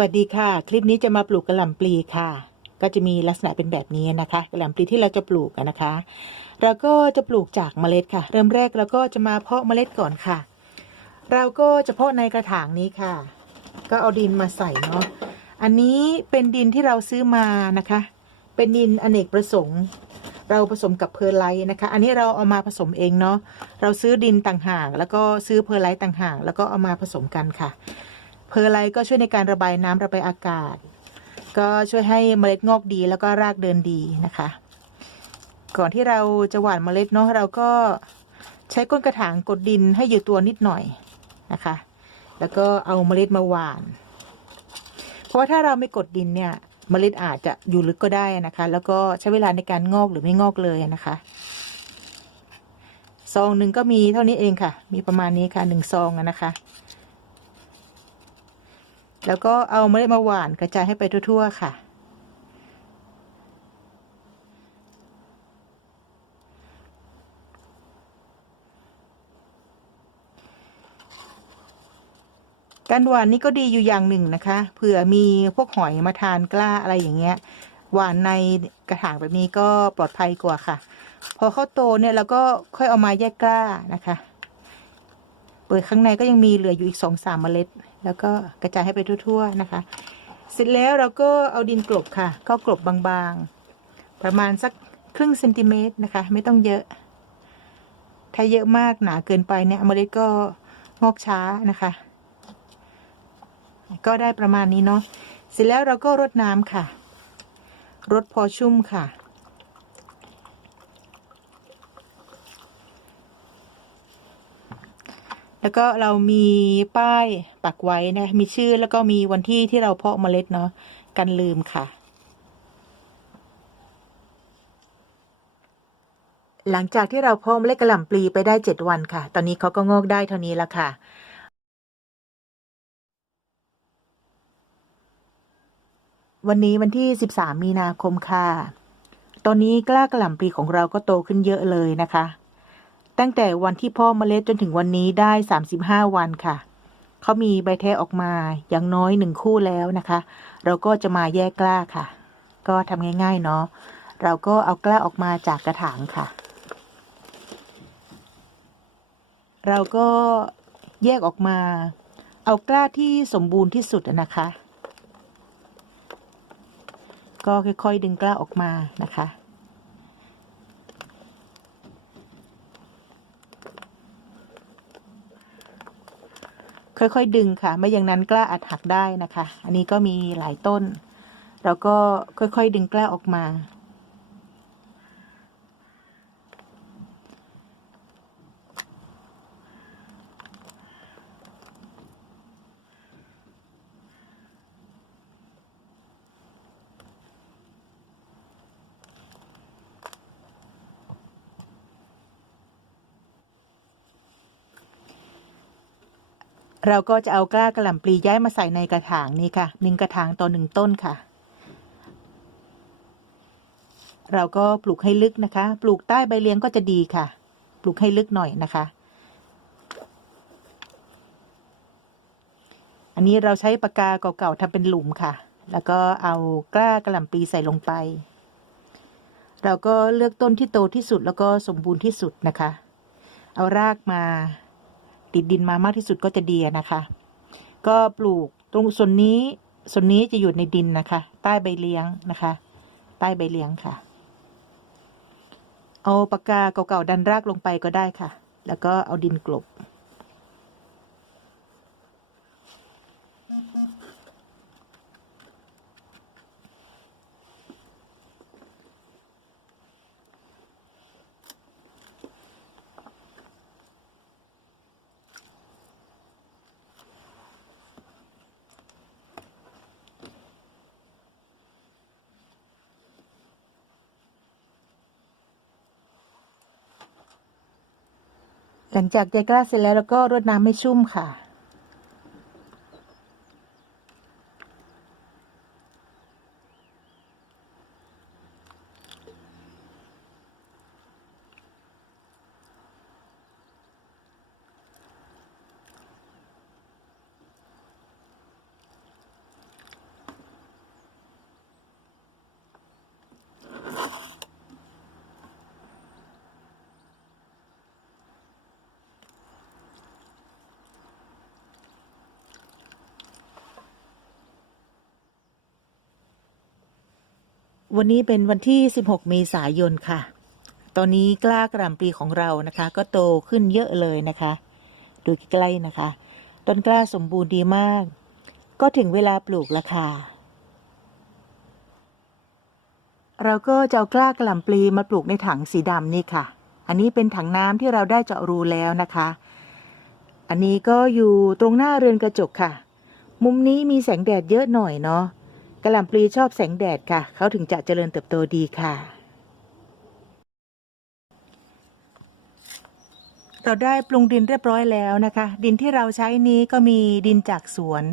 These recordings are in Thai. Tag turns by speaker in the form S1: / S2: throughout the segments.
S1: วัสดีค่ะ คลิปนี้จะมาปลูกกระหล่ำปลีค่ะ ก็จะมีลักษณะเป็นแบบนี้นะคะกระหล่ำปลีที่เราจะปลูกนนะคะ เราก็จะปลูกจากเมล็ดค่ะ เริ่มแรกเราก็จะมาเพาะเมล็ดก่อนค่ะ เราก็จะเพาะในกระถางนี้ค่ะ ก็เอาดินมาใส่เนาะอันนี้เป็นดินที่เราซื้อมานะคะ เป็นดินอเนกประสงค์ เราผสมกับเพอร์ไลท์นะคะ อันนี้เราเอามาผสมเองเนาะเราซื้อดินต่างหากแล้วก็ซื้อเพอร์ไลท์ต่างหากแล้วก็เอามาผสมกันค่ะ เพอร์ไลท์ก็ช่วยในการระบายน้ำระบายอากาศ ก็ช่วยให้เมล็ดงอกดีแล้วก็รากเดินดีนะคะ ก่อนที่เราจะหว่านเมล็ดเนาะเราก็ใช้ก้นกระถางกดดินให้อยู่ตัวนิดหน่อยนะคะ แล้วก็เอาเมล็ดมาหว่าน เพราะว่าถ้าเราไม่กดดินเนี่ยเมล็ดอาจจะอยู่ลึกก็ได้นะคะ แล้วก็ใช้เวลาในการงอกหรือไม่งอกเลยนะคะซองหนึ่งก็มีเท่านี้เองค่ะ มีประมาณนี้ค่ะหนึ่งซองนะคะ แล้วก็เอาเมล็ดมาหว่านกระจายให้ไปทั่ว ๆ ค่ะ การหวานนี่ก็ดีอยู่อย่างหนึ่งนะคะเผื่อมีพวกหอยมาทานกล้าอะไรอย่างเงี้ยหวานในกระถางแบบนี้ก็ปลอดภัยกว่าค่ะ พอเขาโตเนี่ยเราก็ค่อยเอามาแยกกล้านะคะ เปิดข้างในก็ยังมีเหลืออยู่อีกสองสามเมล็ด แล้วก็กระจายให้ไปทั่วๆนะคะ เสร็จแล้วเราก็เอาดินกลบค่ะ ก็กลบบางๆ ประมาณสักครึ่งเซนติเมตรนะคะ ไม่ต้องเยอะ ถ้าเยอะมากหนาเกินไปเนี่ยเมล็ดก็งอกช้านะคะ ก็ได้ประมาณนี้เนาะเสร็จแล้วเราก็รดน้ำค่ะ รดพอชุ่มค่ะ แล้วก็เรามีป้ายปักไว้นะ มีชื่อแล้วก็มีวันที่ที่เราเพาะเมล็ดเนาะ กันลืมค่ะ หลังจากที่เราเพาะเมล็ดกระหล่ำปลีไปได้เจ็ดวันค่ะ ตอนนี้เขาก็งอกได้เท่านี้แล้วค่ะวันนี้วันที่ 13 มีนาคมค่ะ ตอนนี้กล้ากระหล่ำปลีของเราก็โตขึ้นเยอะเลยนะคะ ตั้งแต่วันที่พ่อเมล็ดจนถึงวันนี้ได้ 35 วันค่ะ เขามีใบแท้ออกมาอย่างน้อยหนึ่งคู่แล้วนะคะ เราก็จะมาแยกกล้าค่ะ ก็ทำง่ายๆเนาะ เราก็เอากล้าออกมาจากกระถางค่ะ เราก็แยกออกมา เอากล้าที่สมบูรณ์ที่สุดนะคะ ก็ค่อยๆดึงกล้าออกมานะคะ ค่อยๆ ดึงค่ะ ไม่อย่างนั้นกล้าอาจหักได้นะคะ อันนี้ก็มีหลายต้น เราก็ค่อยๆ ดึงกล้าออกมา เราก็จะเอากล้ากระหล่ำปลีย้ายมาใส่ในกระถางนี้ค่ะหนึ่งกระถางต่อหนึ่งต้นค่ะ เราก็ปลูกให้ลึกนะคะ ปลูกใต้ใบเลี้ยงก็จะดีค่ะ ปลูกให้ลึกหน่อยนะคะ อันนี้เราใช้ปากกาเก่าๆทำเป็นหลุมค่ะ แล้วก็เอากล้ากระหล่ำปลีใส่ลงไป เราก็เลือกต้นที่โตที่สุดแล้วก็สมบูรณ์ที่สุดนะคะ เอารากมา ติดดินมามากที่สุดก็จะดีนะคะ ก็ปลูกตรงส่วนนี้ส่วนนี้จะอยู่ในดินนะคะ ใต้ใบเลี้ยงนะคะ ใต้ใบเลี้ยงค่ะ เอาปากกาเก่าๆดันรากลงไปก็ได้ค่ะ แล้วก็เอาดินกลบ หลังจากใจกล้าเสร็จแล้วเราก็รดน้ำให้ชุ่มค่ะ วันนี้เป็นวันที่ 16 เมษายนค่ะ ตอนนี้กล้ากระล่ำปลีของเรานะคะ ก็โตขึ้นเยอะเลยนะคะ ดูใกล้นะคะ ต้นกล้าสมบูรณ์ดีมาก ก็ถึงเวลาปลูกแล้วค่ะ เราก็จะเอากล้ากระล่ำปลีมาปลูกในถังสีดำนี่ค่ะ อันนี้เป็นถังน้ำที่เราได้เจาะรูแล้วนะคะ อันนี้ก็อยู่ตรงหน้าเรือนกระจกค่ะ มุมนี้มีแสงแดดเยอะหน่อยเนาะ กระหล่ำปลีชอบแสงแดดค่ะ เขาถึงจะเจริญเติบโตดีค่ะ เราได้ปรุงดินเรียบร้อยแล้วนะคะ ดินที่เราใช้นี้ก็มีดินจากสวน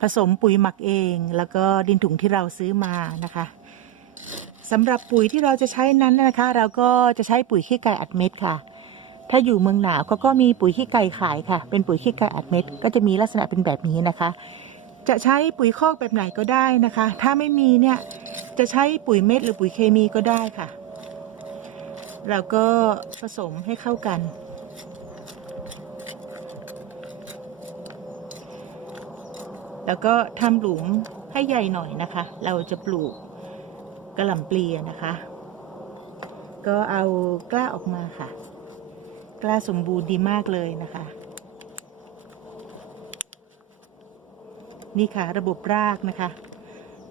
S1: ผสมปุ๋ยหมักเอง แล้วก็ดินถุงที่เราซื้อมานะคะสำหรับปุ๋ยที่เราจะใช้นั้นนะคะ เราก็จะใช้ปุ๋ยขี้ไก่อัดเม็ดค่ะ ถ้าอยู่เมืองหนาวเขาก็มีปุ๋ยขี้ไก่ขายค่ะ เป็นปุ๋ยขี้ไก่อัดเม็ด ก็จะมีลักษณะเป็นแบบนี้นะคะ จะใช้ปุ๋ยคอกแบบไหนก็ได้นะคะ ถ้าไม่มีเนี่ยจะใช้ปุ๋ยเม็ดหรือปุ๋ยเคมีก็ได้ค่ะเราก็ผสมให้เข้ากัน แล้วก็ทำหลุมให้ใหญ่หน่อยนะคะ เราจะปลูกกระหล่ำปลีนะคะ ก็เอากล้าออกมาค่ะ กล้าสมบูรณ์ดีมากเลยนะคะ นี่ค่ะ ระบบรากนะคะ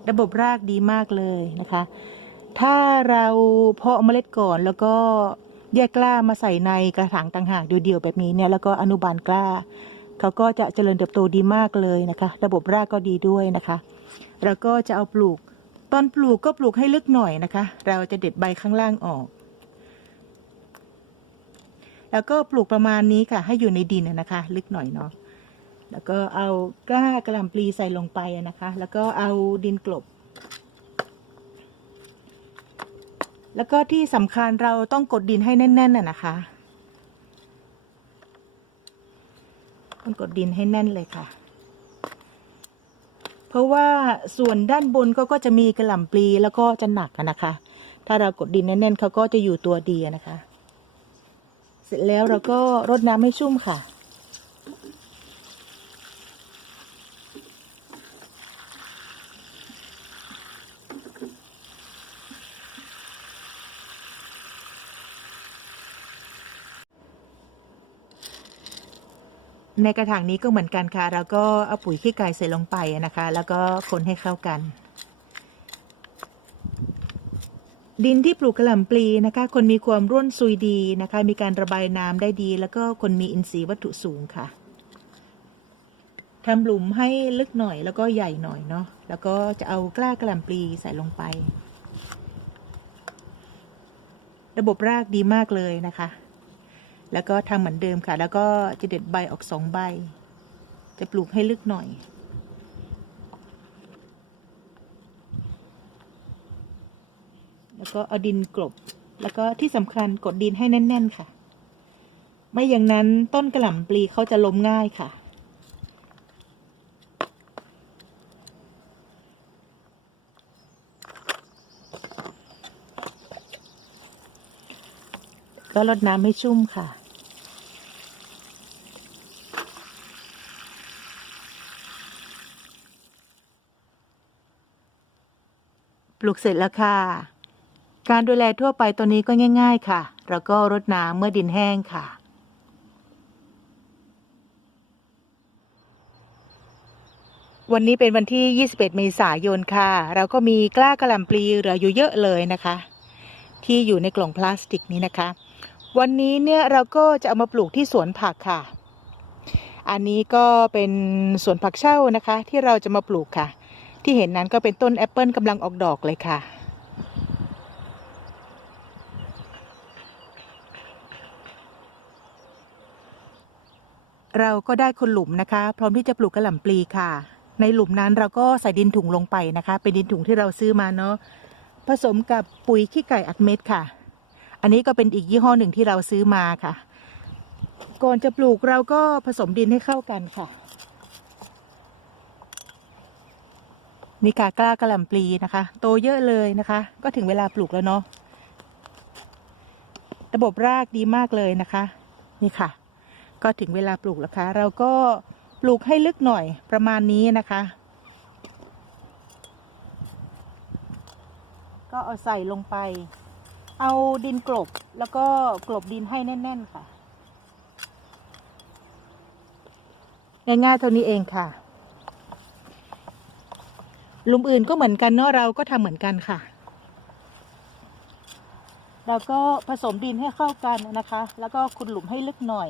S1: ระบบรากดีมากเลยนะคะ ถ้าเราเพาะเมล็ดก่อนแล้วก็แยกกล้ามาใส่ในกระถางต่างหากเดียวๆแบบนี้เนี่ยแล้วก็อนุบาลกล้าเขาก็จะเจริญเติบโตดีมากเลยนะคะ ระบบรากก็ดีด้วยนะคะเราก็จะเอาปลูก ตอนปลูกก็ปลูกให้ลึกหน่อยนะคะ เราจะเด็ดใบข้างล่างออก แล้วก็ปลูกประมาณนี้ค่ะ ให้อยู่ในดินน่ะนะคะ ลึกหน่อยเนาะ แล้วก็เอากล้ากระหล่ำปลีใส่ลงไปนะคะ แล้วก็เอาดินกลบ แล้วก็ที่สำคัญเราต้องกดดินให้แน่นๆน่ะนะคะต้องกดดินให้แน่นเลยค่ะ เพราะว่าส่วนด้านบนก็ก็จะมีกระหล่ำปลีแล้วก็จะหนักนะคะ ถ้าเรากดดินแน่นๆเขาก็จะอยู่ตัวดีนะคะ เสร็จแล้วเราก็รดน้ำให้ชุ่มค่ะ ในกระถางนี้ก็เหมือนกันค่ะ แล้วก็เอาปุ๋ยขี้ไก่ใส่ลงไปนะคะ แล้วก็คนให้เข้ากัน ดินที่ปลูกกระหล่ำปลีนะคะ คนมีความร่วนซุยดีนะคะ มีการระบายน้ำได้ดี แล้วก็คนมีอินทรีย์วัตถุสูงค่ะทำหลุมให้ลึกหน่อยแล้วก็ใหญ่หน่อยเนาะ แล้วก็จะเอากล้ากระหล่ำปลีใส่ลงไป ระบบรากดีมากเลยนะคะ แล้วก็ทำเหมือนเดิมค่ะ แล้วก็จะเด็ดใบออกสองใบ จะปลูกให้ลึกหน่อย แล้วก็เอาดินกลบ แล้วก็ที่สำคัญกดดินให้แน่น ๆ ค่ะ ไม่อย่างนั้นต้นกระหล่ำปลีเขาจะล้มง่ายค่ะก็รดน้ำให้ชุ่มค่ะ ลูกเสร็จแล้วค่ะ การดูแลทั่วไปตัวนี้ก็ง่าย ๆ ค่ะ แล้วก็รดน้ำเมื่อดินแห้งค่ะ วันนี้เป็นวันที่ 21 เมษายนค่ะ เราก็มีกล้ากระหล่ำปลีเหลืออยู่เยอะเลยนะคะ ที่อยู่ในกล่องพลาสติกนี้นะคะ วันนี้เนี่ยเราก็จะเอามาปลูกที่สวนผักค่ะ อันนี้ก็เป็นสวนผักเช่านะคะ ที่เราจะมาปลูกค่ะ ที่เห็นนั้นก็เป็นต้นแอปเปิลกำลังออกดอกเลยค่ะ เราก็ได้คนหลุมนะคะ พร้อมที่จะปลูกกระหล่ำปลีค่ะ ในหลุมนั้นเราก็ใส่ดินถุงลงไปนะคะ เป็นดินถุงที่เราซื้อมาเนาะผสมกับปุ๋ยขี้ไก่อัดเม็ดค่ะ อันนี้ก็เป็นอีกยี่ห้อหนึ่งที่เราซื้อมาค่ะ ก่อนจะปลูกเราก็ผสมดินให้เข้ากันค่ะ นี่ค่ะกล้ากระหล่ำปลีนะคะ โตเยอะเลยนะคะ ก็ถึงเวลาปลูกแล้วเนาะระบบรากดีมากเลยนะคะ นี่ค่ะ ก็ถึงเวลาปลูกแล้วค่ะ เราก็ปลูกให้ลึกหน่อยประมาณนี้นะคะ ก็เอาใส่ลงไป เอาดินกลบแล้วก็กลบดินให้แน่น ๆ ค่ะ ง่ายๆเท่านี้เองค่ะ ลุมอื่นก็เหมือนกันเนาะเราก็ทำเหมือนกันค่ะ แล้วก็ผสมดินให้เข้ากันนะคะ แล้วก็ขุดหลุมให้ลึกหน่อย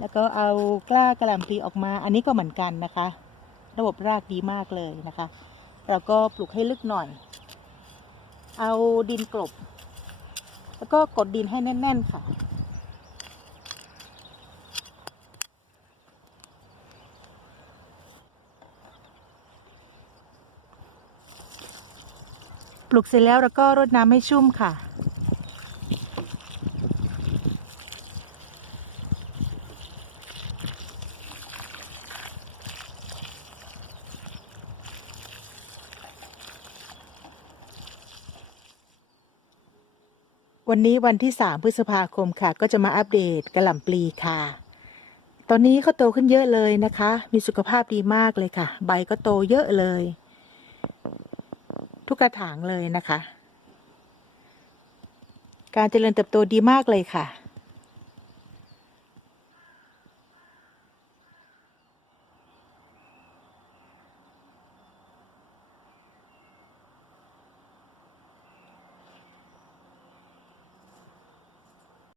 S1: แล้วก็เอากล้ากระหล่ำปลีออกมา อันนี้ก็เหมือนกันนะคะ ระบบรากดีมากเลยนะคะแล้วก็ปลูกให้ลึกหน่อย เอาดินกลบ แล้วก็กดดินให้แน่น ๆ ค่ะ ลูกเสร็จแล้วเราก็รดน้ำให้ชุ่มค่ะ วันนี้วันที่ 3 พฤษภาคมค่ะ ก็จะมาอัปเดตกระหล่ำปลีค่ะตอนนี้เขาโตขึ้นเยอะเลยนะคะ มีสุขภาพดีมากเลยค่ะ ใบก็โตเยอะเลย ทุกกระถางเลยนะคะ การเจริญเติบโตดีมากเลยค่ะ